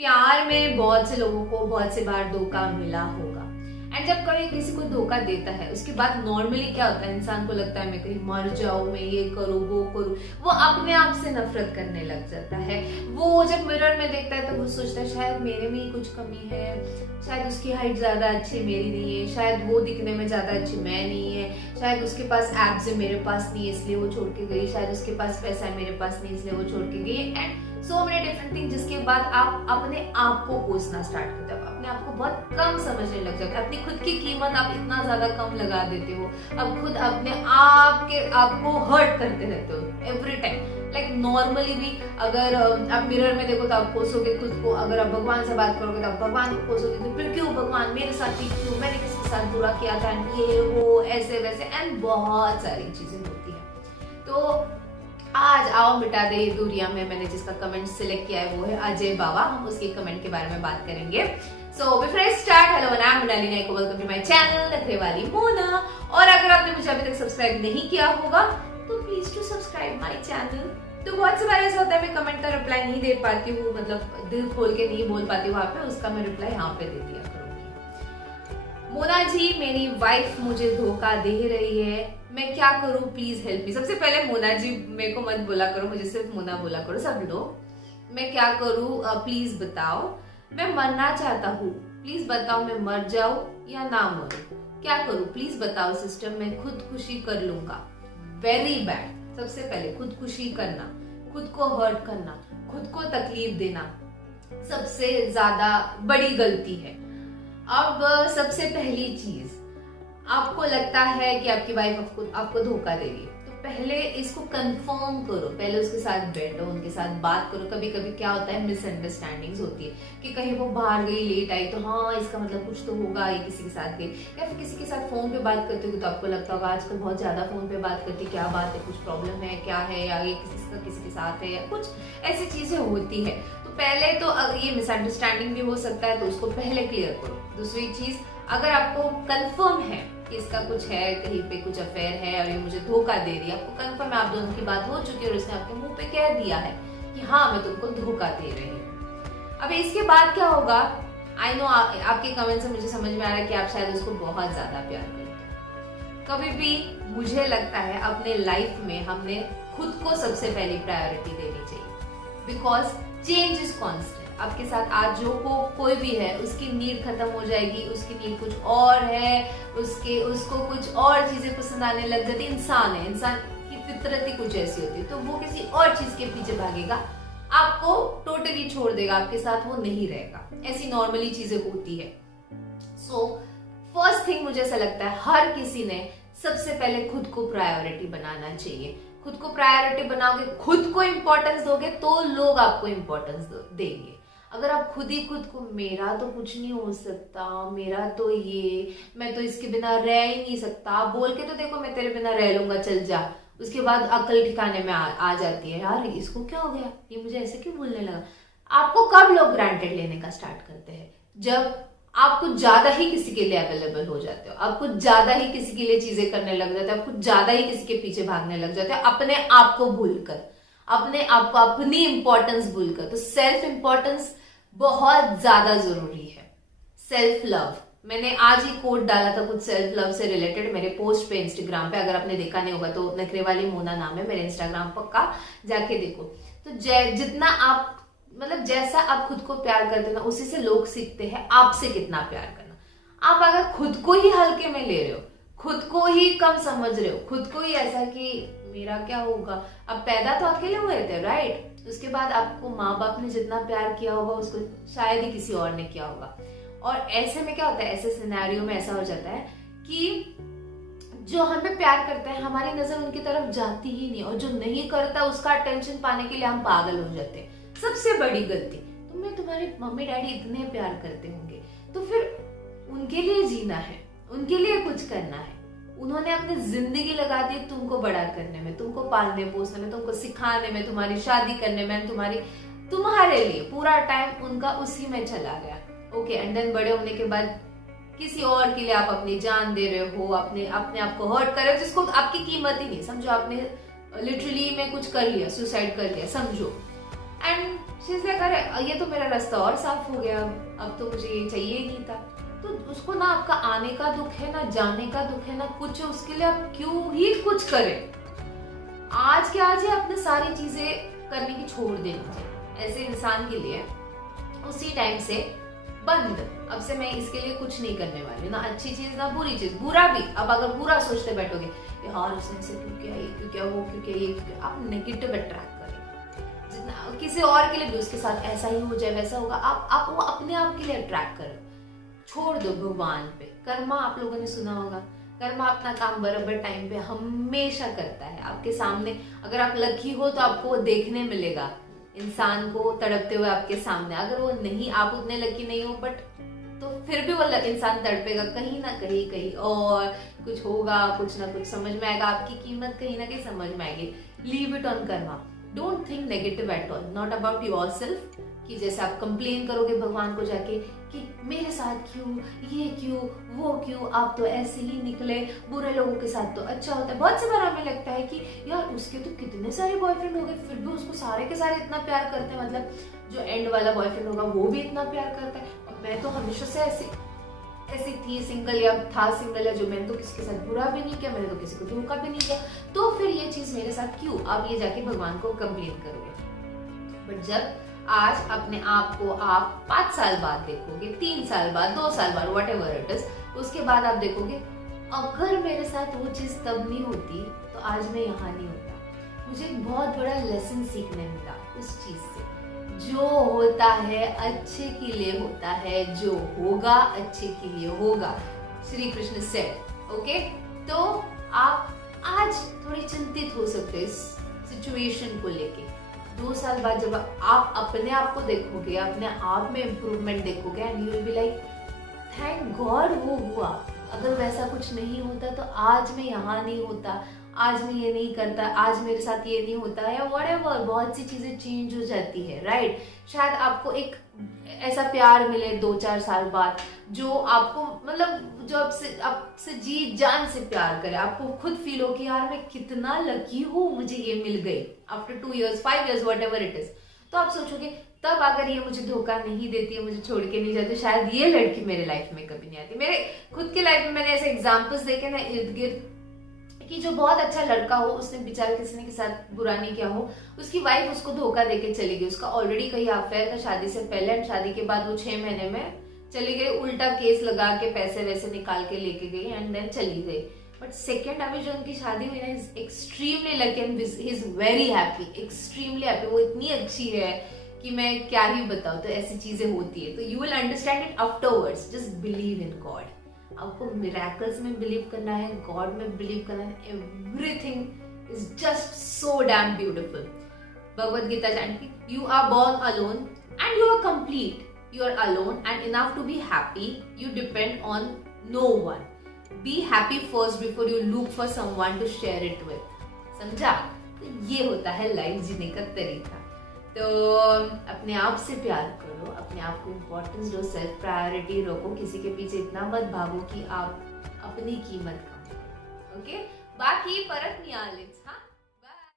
प्यार में बहुत से लोगों को बहुत से बार धोखा मिला होगा। एंड जब कभी किसी को धोखा देता है उसके बाद नॉर्मली क्या होता है, इंसान को लगता है मैं कहीं मर जाऊं, मैं ये करूं वो करूं, वो अपने आप से नफरत करने लग जाता है। वो जब मिरर में देखता है तो वो सोचता है शायद मेरे में ही कुछ कमी है, शायद उसकी हाइट ज्यादा अच्छी मेरी नहीं है, शायद वो दिखने में ज्यादा अच्छी मैं नहीं है, शायद उसके पास एब्स है मेरे पास नहीं है इसलिए वो छोड़ के गई, शायद उसके पास पैसा है मेरे पास नहीं इसलिए वो छोड़ के गई। And so many different thing, जिसके बाद आप अपने आप को कोसना स्टार्ट करते हो, अपने आप को बहुत कम समझने लग जाते हो, अपनी खुद की कीमत आप इतना ज्यादा कम लगा देते हो, अब खुद अपने आप को हर्ट करते रहते हो एवरी टाइम। लाइक नॉर्मली भी अगर आप मिरर में देखो तो आप कोसोगे खुद को, अगर आप भगवान से बात करोगे तो आप भगवान को कोसोगे, तो फिर क्यों भगवान मेरे साथ ही क्यों, मैंने किसी के साथ बुरा किया था, ये वो ऐसे वैसे एंड बहुत सारी चीजें होती है। तो आज आओ मिटा दे दूरियां में मैंने जिसका कमेंट सिलेक्ट किया है वो है अजय बाबा। हम उसके कमेंट के बारे में बात करेंगे। So before I start, hello I am Monali Nayak, welcome to my channel Nakhre Wali Mona. और अगर आपने मुझे अभी तक सब्सक्राइब नहीं किया होगा तो please to subscribe my channel. तो बहुत से बार ऐसा होता है मैं कमेंट का रिप्लाई नहीं दे पाती हूँ, मतलब दिल खोल के नहीं बोल पाती हूँ वहां पे, उसका मैं रिप्लाई यहाँ पे दे दिया करूंगी। मोना जी मेरी वाइफ मुझे धोखा दे रही है, मैं क्या करूं, प्लीज हेल्प मी। सबसे पहले मोना जी मेरे को मत बोला करो, मुझे सिर्फ मोना बोला करो सब लोग। मैं क्या करूं प्लीज बताओ, मैं मरना चाहता हूँ, प्लीज बताओ मैं मर जाऊं या ना मरूं, क्या करूं प्लीज बताओ सिस्टम, मैं खुदकुशी कर लूंगा। Very bad. सबसे पहले खुदकुशी करना, खुद को हर्ट करना, खुद को तकलीफ देना सबसे ज्यादा बड़ी गलती है। अब सबसे पहली चीज, आपको लगता है कि आपकी वाइफ आपको धोखा दे रही है तो पहले इसको कंफर्म करो, पहले उसके साथ बैठो, उनके साथ बात करो। कभी कभी क्या होता है मिसअंडरस्टैंडिंग्स होती है कि कहीं वो बाहर गई लेट आई तो हाँ इसका मतलब कुछ तो होगा, ये किसी के साथ गई, या फिर किसी के साथ फोन पे बात करते हो तो आपको लगता होगा आजकल बहुत ज्यादा फोन पे बात करती, क्या बात है, कुछ प्रॉब्लम है क्या है, या ये किसी के साथ है, या कुछ ऐसी चीजें होती है। तो पहले तो ये मिसअंडरस्टैंडिंग भी हो सकता है तो उसको पहले क्लियर करो। दूसरी चीज, अगर आपको कंफर्म है कि इसका कुछ है, कहीं पे कुछ अफेयर है और ये मुझे धोखा दे रही है, आपको कंफर्म है, आप दोनों की बात हो चुकी है और उसने आपके मुंह पे कह दिया है कि हाँ मैं तुमको धोखा दे रही हूँ। अब इसके बाद क्या होगा, आई नो आपके कमेंट से मुझे समझ में आ रहा है कि आप शायद उसको बहुत ज्यादा प्यार करते हो। कभी भी मुझे लगता है अपने लाइफ में हमने खुद को सबसे पहली प्रायोरिटी देनी चाहिए, बिकॉज चेंज इज कॉन्स्टेंट। आपके साथ आज जो कोई भी है उसकी नीड खत्म हो जाएगी, उसकी नीड कुछ और है, उसको कुछ और चीजें पसंद आने लग जाती। इंसान है, इंसान की फितरत ही कुछ ऐसी होती है, तो वो किसी और चीज के पीछे भागेगा, आपको टोटली छोड़ देगा, आपके साथ वो नहीं रहेगा। ऐसी नॉर्मली चीजें होती है। सो फर्स्ट थिंग मुझे ऐसा लगता है हर किसी ने सबसे पहले खुद को प्रायोरिटी बनाना चाहिए। खुद को प्रायोरिटी बनाओगे, खुद को इम्पोर्टेंस दोगे तो लोग आपको इम्पोर्टेंस देंगे। अगर आप खुद ही खुद को मेरा तो कुछ नहीं हो सकता, मेरा तो ये, मैं तो इसके बिना रह ही नहीं सकता, आप बोल के तो देखो मैं तेरे बिना रह लूंगा चल जा, उसके बाद अकल ठिकाने में आ जाती है, यार इसको क्या हो गया, ये मुझे ऐसे क्यों बोलने लगा। आपको कब लोग ग्रांटेड लेने का स्टार्ट करते हैं, जब आप कुछ ज्यादा ही किसी के लिए अवेलेबल हो जाते हो, आप कुछ ज्यादा ही किसी के लिए चीजें करने लग जाते हो, आप कुछ ज्यादा ही किसी के पीछे भागने लग जाते हो, अपने आप को भूलकर, अपने आप को, अपनी इंपॉर्टेंस भूलकर। तो सेल्फ इंपॉर्टेंस बहुत ज्यादा जरूरी है। सेल्फ लव, मैंने आज ही कोट डाला था कुछ सेल्फ लव से रिलेटेड मेरे पोस्ट पे इंस्टाग्राम पे, अगर आपने देखा नहीं होगा तो नखरे वाली मोना नाम है मेरे इंस्टाग्राम, पक्का जाके देखो। तो जितना आप मतलब जैसा आप खुद को प्यार करते हो ना, उसी से लोग सीखते हैं आपसे कितना प्यार करना। आप अगर खुद को ही हल्के में ले रहे हो, खुद को ही कम समझ रहे हो, खुद को ही ऐसा कि मेरा क्या होगा, अब पैदा तो अकेले हुए थे राइट, उसके बाद आपको माँ बाप ने जितना प्यार किया होगा उसको शायद ही किसी और ने किया होगा। और ऐसे में क्या होता है, ऐसे सिनेरियो में ऐसा हो जाता है कि जो हम पे प्यार करता है हमारी नजर उनकी तरफ जाती ही नहीं, और जो नहीं करता उसका अटेंशन पाने के लिए हम पागल हो जाते हैं। सबसे बड़ी गलती, तुम्हारे मम्मी डैडी इतने प्यार करते होंगे तो फिर उनके लिए जीना है, उनके लिए कुछ करना है। उन्होंने अपनी जिंदगी लगा दी तुमको बड़ा करने में, तुमको पालने पोसने में, तुमको सिखाने में, तुम्हारी शादी करने में, तुम्हारे लिए पूरा टाइम उनका उसी में चला गया। ओके, एंड देन बड़े होने के बाद किसी और के लिए आप अपनी जान दे रहे हो, अपने आप को हर्ट कर रहे हो, जिसको आपकी कीमत ही नहीं। समझो आपने लिटरली में कुछ कर लिया, सुसाइड कर लिया समझो, एंड शी इज लाइक अरे ये तो मेरा रास्ता और साफ हो गया, अब तो मुझे ये चाहिए ही नहीं था। तो उसको ना आपका आने का दुख है, ना जाने का दुख है, ना कुछ, उसके लिए आप क्यों ही कुछ करें। आज के आज ही अपने सारी चीजें करने की छोड़ देनी चाहिए ऐसे इंसान के लिए। उसी टाइम से बंद, अब से मैं इसके लिए कुछ नहीं करने वाली, ना अच्छी चीज ना बुरी चीज, बुरा भी। अब अगर बुरा सोचते बैठोगे यार उसने ऐसे क्यों किया, ये क्यों किया, वो क्यों किया, ये क्यों किया, आप नेगेटिव अट्रैक्ट करें। जितना किसी और के लिए भी उसके साथ ऐसा ही हो जाए वैसा होगा, आप वो अपने आप के लिए अट्रैक्ट करें। छोड़ दो भगवान पे। कर्मा आप लोगों ने सुना होगा, कर्मा अपना काम बराबर टाइम पे हमेशा करता है आपके सामने। अगर आप लकी हो तो आपको वो देखने मिलेगा, इंसान को तड़पते हुए आपके सामने। अगर वो नहीं, आप उतने लकी नहीं हो बट तो फिर भी वो इंसान तड़पेगा कहीं ना कहीं, कहीं और कुछ होगा, कुछ ना कुछ समझ में आएगा, आपकी कीमत कहीं ना कहीं समझ में आएगी। Leave it on Karma, don't think negative at all, not about yourself. कि जैसे आप कंप्लेन करोगे भगवान को जाके कि मेरे साथ क्यों, ये क्यों, वो क्यों, आप तो ऐसे ही निकले, बुरे लोगों के साथ तो अच्छा होता है। बहुत से बार हमें लगता है कि यार उसके तो कितने सारे बॉयफ्रेंड हो गए फिर भी उसको सारे के सारे इतना प्यार करते हैं, मतलब जो एंड वाला बॉयफ्रेंड होगा वो भी इतना प्यार करता है, और मैं तो हमेशा से ऐसी थी सिंगल या था सिंगल, या जो मैंने तो किसी के साथ बुरा भी नहीं किया, मैंने तो किसी को धोखा भी नहीं किया, तो फिर ये चीज मेरे साथ क्यों, आप ये जाके भगवान को कंप्लेन करोगे। बट जब आज अपने आप को आप 5 साल बाद देखोगे, 3 साल बाद, 2 साल बाद, व्हाटएवर इट इज, उसके बाद आप देखोगे अगर मेरे साथ वो चीज तब नहीं होती तो आज मैं यहाँ नहीं होता। मुझे एक बहुत बड़ा लेसन सीखने मिला उस चीज से। जो होता है अच्छे के लिए होता है, जो होगा अच्छे के लिए होगा, श्री कृष्ण सेड। ओके, तो आप आज थोड़ी चिंतित हो सकते हैं इस सिचुएशन को लेके। 2 साल बाद जब आप अपने आप को देखोगे, अपने आप में इम्प्रूवमेंट देखोगे, and you will be like thank God वो हुआ। अगर वैसा कुछ नहीं होता तो आज मैं यहाँ नहीं होता, आज मैं ये नहीं करता, आज मेरे साथ ये नहीं होता, या व्हाटएवर। बहुत सी चीजें चेंज हो जाती है, राइट। शायद आपको एक ऐसा प्यार मिले 2-4 साल बाद जो आपको, मतलब जो आपसे जी जान से प्यार करे, आपको खुद फील हो कि यार मैं कितना लकी हूँ, मुझे ये मिल गई after 2 years 5 years whatever it is. तो आप सोचोगे तब अगर ये मुझे धोखा नहीं देती है, मुझे छोड़ के नहीं जाती, शायद ये लड़की मेरे लाइफ में कभी नहीं आती। मेरे खुद के लाइफ में मैंने ऐसे एग्जाम्पल्स देखे ना इर्द गिर्द, कि जो बहुत अच्छा लड़का हो, उसने बेचारे किसी ने के साथ बुरा नहीं किया हो, उसकी वाइफ उसको धोखा देके चली गई, उसका ऑलरेडी कहीं अफेयर था शादी से पहले, एंड शादी के बाद वो 6 महीने में चली गई, उल्टा केस लगा के पैसे वैसे निकाल के लेके गई एंड देन चली गई। बट सेकेंड अभी जो उनकी शादी हुई ना, is extremely lucky and he is very happy, extremely happy. वो इतनी अच्छी है कि मैं क्या ही बताऊं। तो ऐसी चीजें होती है, तो you will understand it afterwards. Just believe in God. आपको मिरेकल्स में बिलीव करना है, गॉड में बिलीव करना है, everything is just so damn beautiful. Bhagavad Gita जानती, you are born alone and you are complete, you are alone and enough to be happy. You depend on no one. Be happy first before you look for someone to share it with. समझा? तो ये होता है life जीने का तरीका। तो अपने आप से प्यार करो, अपने आप को इम्पोर्टेंस दो, सेल्फ प्रायोरिटी रखो, किसी के पीछे इतना मत भागो कि आप अपनी कीमत कम करो। ओके, बाकी परत नहीं आलिज। हाँ।